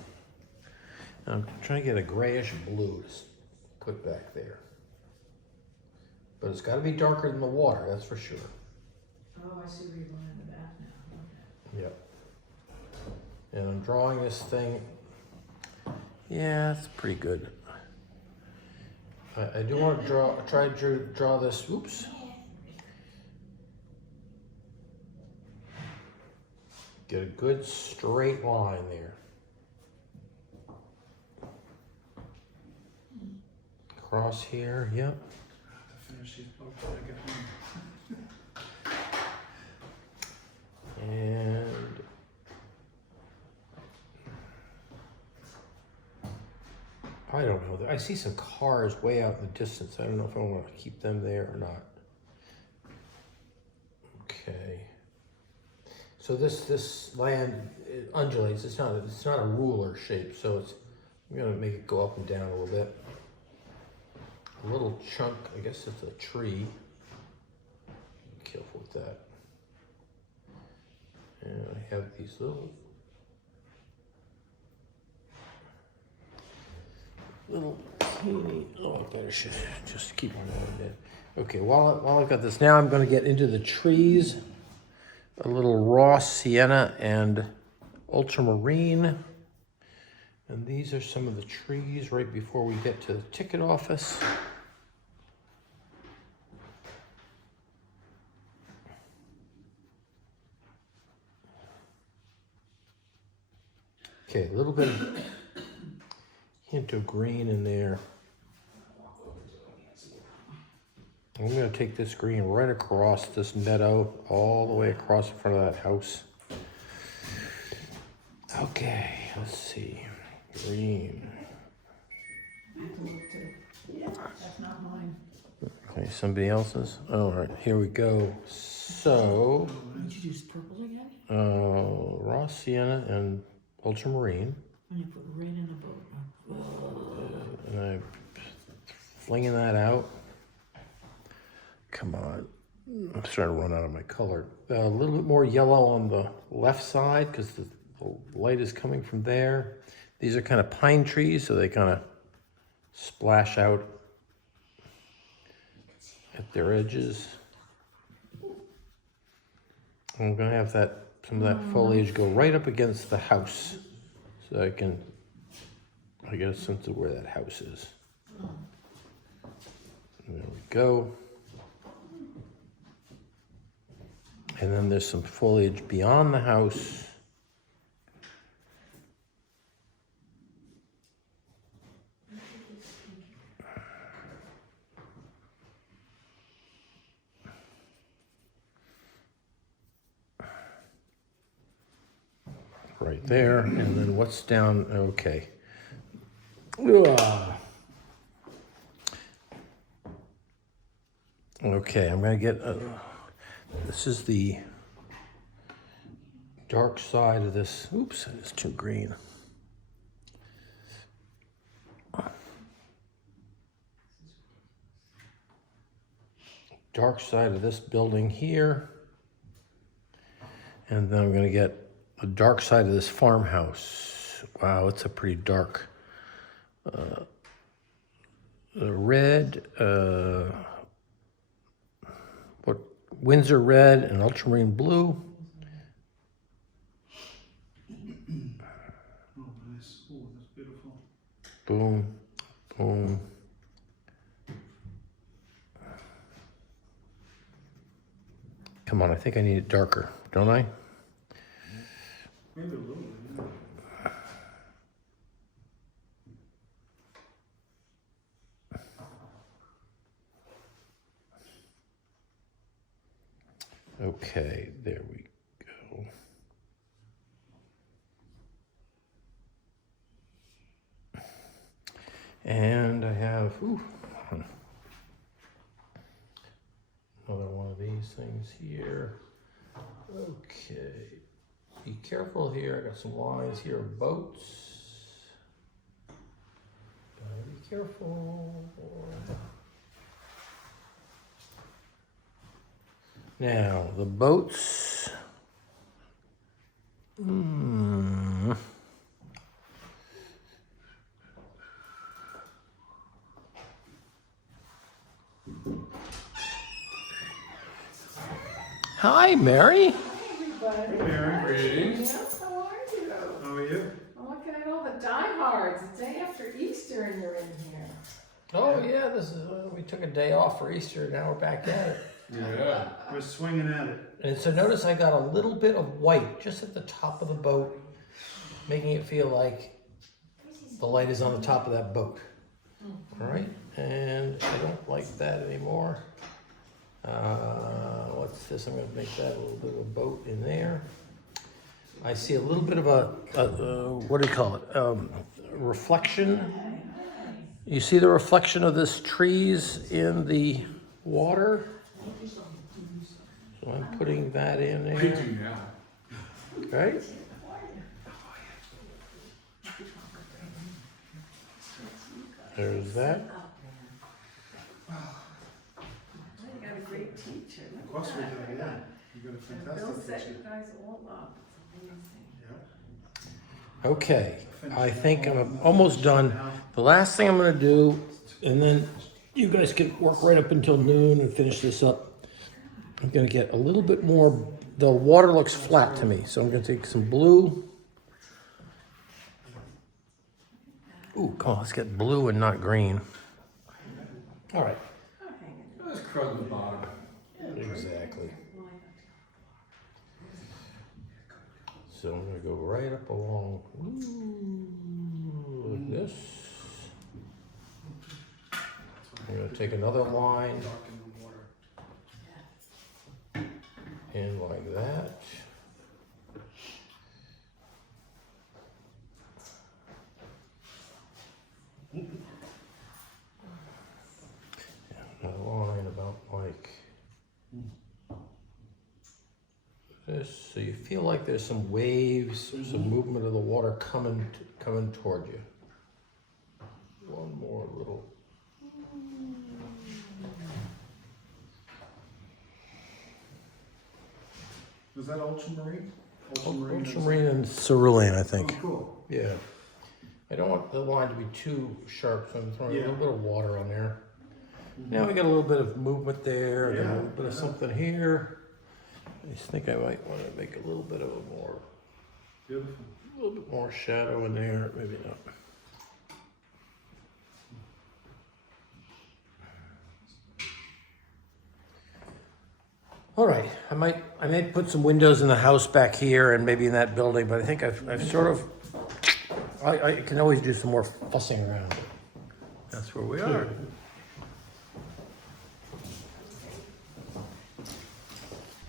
I'm trying to get a grayish blue to put back there. But it's gotta be darker than the water, that's for sure. Oh, I see where you're going in the back now. Okay. Yep. And I'm drawing this thing. Yeah, it's pretty good. I do want to try to draw this, oops. Get a good straight line there. Across here, yep. To finish these boats when I get home. And I don't know. I see some cars way out in the distance. I don't know if I want to keep them there or not. Okay. So this land it undulates. It's not a ruler shape. So I'm gonna make it go up and down a little bit. A little chunk. I guess it's a tree. Be careful with that. And I have these little teeny, oh, I better should just keep on going there. Okay, while I've got this, now I'm going to get into the trees. A little raw sienna and ultramarine. And these are some of the trees right before we get to the ticket office. Okay, a little bit of hint of green in there. I'm gonna take this green right across this meadow, all the way across in front of that house. Okay, let's see, green. I have to look too. That's not mine. Okay, somebody else's? All right, here we go. So, Did you use purple again? raw sienna and ultramarine. And you put red in a boat. And I'm flinging that out. Come on. I'm starting to run out of my color. A little bit more yellow on the left side because the light is coming from there. These are kind of pine trees, so they kind of splash out at their edges. I'm going to have some of that foliage go right up against the house so I get a sense of where that house is. There we go. And then there's some foliage beyond the house. Right there, and then what's down, okay. Okay, I'm gonna get, this is the dark side of this, oops, it's too green. Dark side of this building here. And then I'm gonna get the dark side of this farmhouse. Wow, it's a pretty dark. The red, what Windsor red and ultramarine blue. Oh, nice. Oh, that's beautiful. Boom, boom. Come on, I think I need it darker, don't I? Maybe a little bit, yeah. Okay, there we go. And I have another one of these things here. Okay, be careful here. I got some lines here of boats. Gotta be careful. Now, the boats. Hi, Mary. Everybody. Mary. Greetings. Yes, how are you? How are you? I'm looking at all the diehards. The day after Easter and you're in here. Oh yeah, this is we took a day off for Easter. Now we're back at it. Yeah. We're swinging at it. And so notice I got a little bit of white just at the top of the boat, making it feel like the light is on the top of that boat. All right, and I don't like that anymore. What's this? I'm going to make that a little bit of a boat in there. I see a little bit of a what do you call it? Reflection. You see the reflection of this trees in the water? So I'm putting that in We there, do now. right? There's that. You got a great teacher. Of course we do, yeah. You got a Bill fantastic set teacher. you guys all up. It's amazing. Yeah. Okay, I think I'm almost done. The last thing I'm gonna do, and then you guys can work right up until noon and finish this up. I'm gonna get a little bit more, the water looks flat to me, so I'm gonna take some blue. Ooh, come on, let's get blue and not green. All right. There's crud in the bottom. Exactly. So I'm gonna go right up along like this. I'm gonna take another line in like that. Another line about like this, so you feel like there's some waves, or some movement of the water coming toward you. One more little. Was that ultramarine? Ultramarine. Ultramarine and cerulean, I think. Oh, cool. Yeah. I don't want the line to be too sharp, so I'm throwing a little bit of water on there. Now we got a little bit of movement there, and a little bit of something here. I just think I might want to make a little bit of Beautiful. a little bit more shadow in there, maybe not. All right, I may put some windows in the house back here and maybe in that building, but I think I've sort of, I can always do some more fussing around. That's where we are.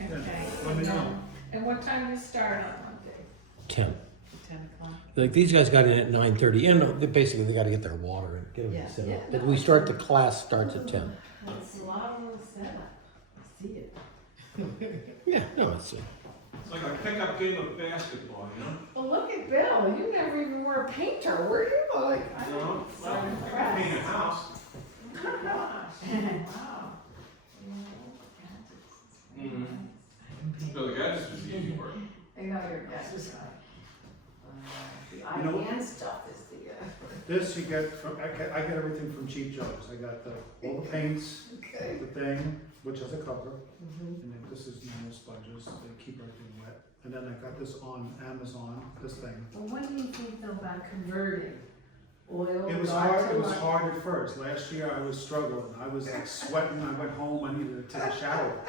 Okay. Let me know. And what time do you start on Monday? 10. 10 o'clock. Like these guys got in at 9:30, and basically they got to get their water and get them set up. But we start, the class starts at 10. It's a lot of setup. I see it. Yeah, no, it's It's like a pickup game of basketball, you know? Well, look at Bill. You never even were a painter, were you? Like, I'm No, so I can impressed. paint a house. Oh my gosh. Wow. So the gadgets was easy work. I know your guess is right. The You know- IBM stuff is the, This you get from, I get everything from Cheap Joe's. I got all the paints, okay. the thing, which has a cover, and then this is normal sponges, they keep everything wet. And then I got this on Amazon, this thing. Well, what do you think though about converting oil? It was dark hard, to it was light? hard at first. Last year I was struggling. I was like sweating, I went home, I needed to take a shower.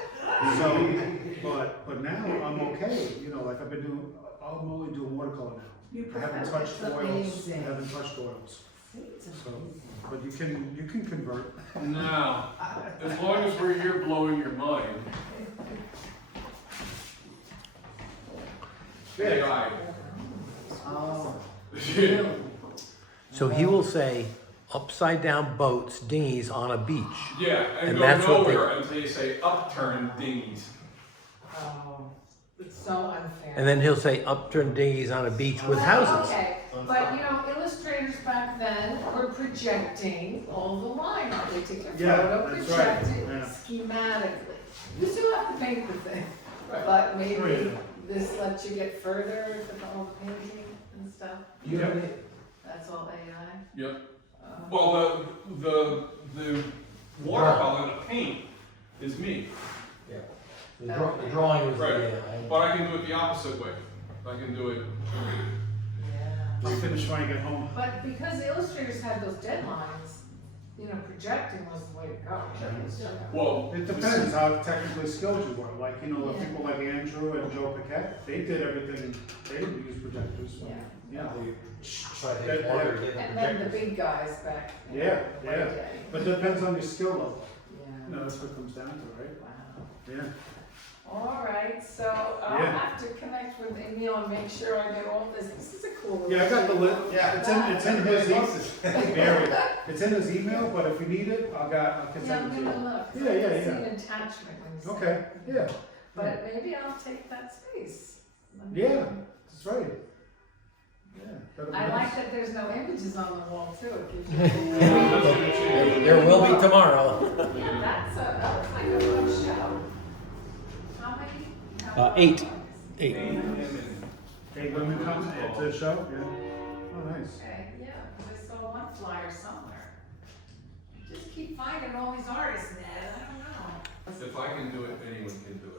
So, but now I'm okay, you know, like I'm only doing watercolor now. You I haven't prefer- touched it's oils, I amazing. haven't touched oils. See, it's So, amazing. but you can convert. Now, as long as we're here blowing your mind, AI. Oh. So he will say upside down boats, dinghies on a beach. Yeah, and, And go that's what they- nowhere until you say upturned dinghies. Oh, it's so unfair. And then he'll say upturned dinghies on a beach with Well, houses. Okay, but you know, illustrators back then were projecting all the line art. They take a Yeah, photo, that's project right, it yeah. schematically. You still have to paint the thing, but maybe Right. this lets you get further with all the painting and stuff. You have any- That's all AI. Yep. Oh. Well, the watercolor, the paint is me. The drawing was Right. the, But I can do it the opposite way. I can do it. Yeah. I'll finish when I get home. But because illustrators had those deadlines, you know, projecting was the way to go. Well, It depends how technically skilled you were, like, you know, the people like Andrew and Joe Paquette, they did everything, they didn't use projectors, so, Yeah. yeah. try to take longer to get the And then the projectors. big guys back. Yeah, yeah. way day. But it depends on your skill level, Yeah. you know, that's what it comes down to, right? Wow. Yeah. All right, so I'll Yeah. have to connect with Emil and make sure I get all this. This is a cool. Yeah, I got the list, Yeah. it's in his it's in his email, but if you need it, I can Yeah, send I'm it to gonna you. look. Yeah, yeah, I see yeah. an attachment when you say. Okay, yeah, But maybe I'll take that space. Let me- yeah, that's right. Yeah. that'll be I nice. like that there's no images on the wall too. It gives you. There will be tomorrow. Yeah, that looks like a fun show. How many? how many 8. songs? 8. Hey, women come to the show, yeah. Oh, nice. Okay, yeah, because I saw one flyer somewhere. Just keep finding all these artists, Ned, I don't know. if I can do it, anyone can do it.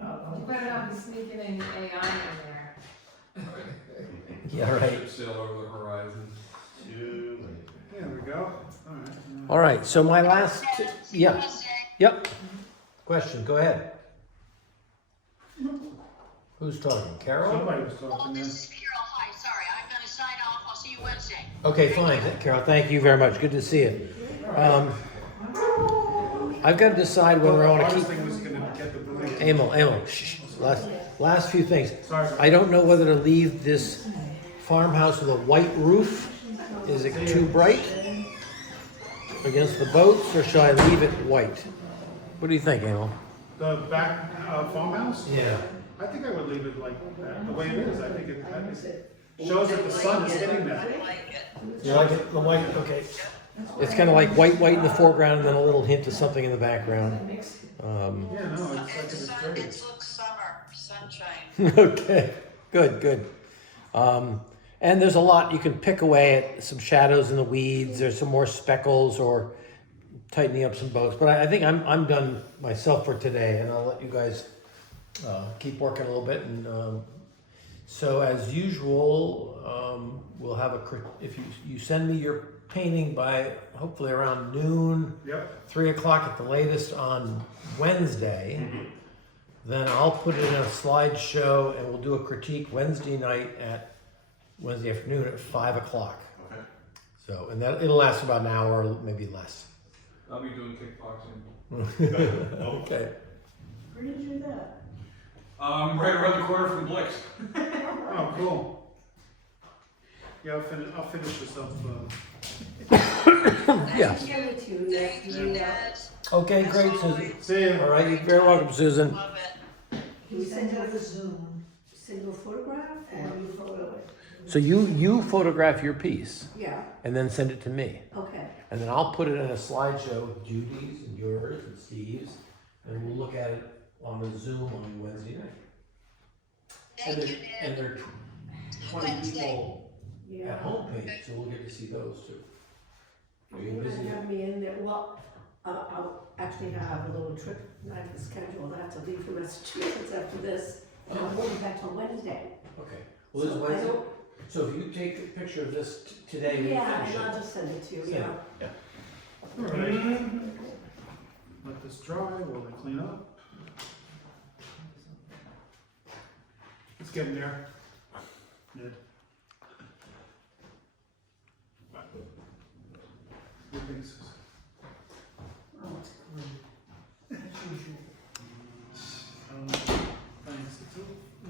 You better not be sneaking any AI in there. Yeah, right. Ship sail over the horizon. There we go, all right. All right, so my last, yeah, Namaste. yep. Question, go ahead. Who's talking, Carol? Somebody was Oh, talking there. this is Carol. Hi, sorry, I'm gonna sign off. I'll see you Wednesday. Okay, fine, Carol, thank you very much, good to see you. I've got to decide whether I want to Hardest keep, thing was gonna get the building. Emil, shh, last few things. Sorry. I don't know whether to leave this farmhouse with a white roof. Is it too bright against the boats, or should I leave it white? What do you think, Emil? The back farmhouse? Yeah. I think I would leave it like that, the way it is. I think it shows that the sun is hitting that. You like it, the white, okay. It's kind of like white in the foreground, and then a little hint of something in the background. Yeah, no, it's like It's it's sun, great. it looks summer, sunshine. Okay, good. And there's a lot, you can pick away at some shadows in the weeds, there's some more speckles or tightening up some boats. But I think I'm done myself for today, and I'll let you guys keep working a little bit. And so as usual, we'll have if you send me your painting by hopefully around noon, Yep, 3 o'clock at the latest on Wednesday, then I'll put it in a slideshow and we'll do a critique Wednesday afternoon at 5 o'clock. Okay. So, and that it'll last about an hour, maybe less. I'll be doing kickboxing. Okay. Where did you do that? Right around the corner from Blake's. oh, cool. Yeah, I'll finish this up. Yeah. Thank you, Ned. Okay, great, Susan. See ya. All right, you're very welcome, Susan. Love it. You send out a Zoom, single photograph, or you photo it? So you photograph your piece Yeah, and then send it to me. okay. And then I'll put it in a slideshow with Judy's and yours and Steve's, and we'll look at it on the Zoom on Wednesday night. Thank you, And Ned. there are 20 people Yeah. at home page, so we'll get to see those too. Are you You're busy? gonna have me in there, well, I'll actually have a little trip, I have to schedule, I have to leave for Massachusetts after this, and I'm going back till Wednesday. Okay. Well, this So I Wednesday. don't- So if you take a picture of this today, when you Yeah, finish and I'll it. just send it to you, Send yeah. it. Yeah. All right. Let this dry while they clean up. It's getting there. Ned. Good things. Oh, it's great. As usual. Thanks. It's a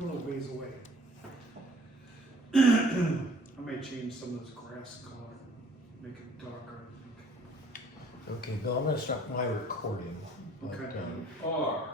little weird. ways away. I may change some of this grass color, make it darker. Okay, Bill, I'm gonna start my recording. But, Okay. R.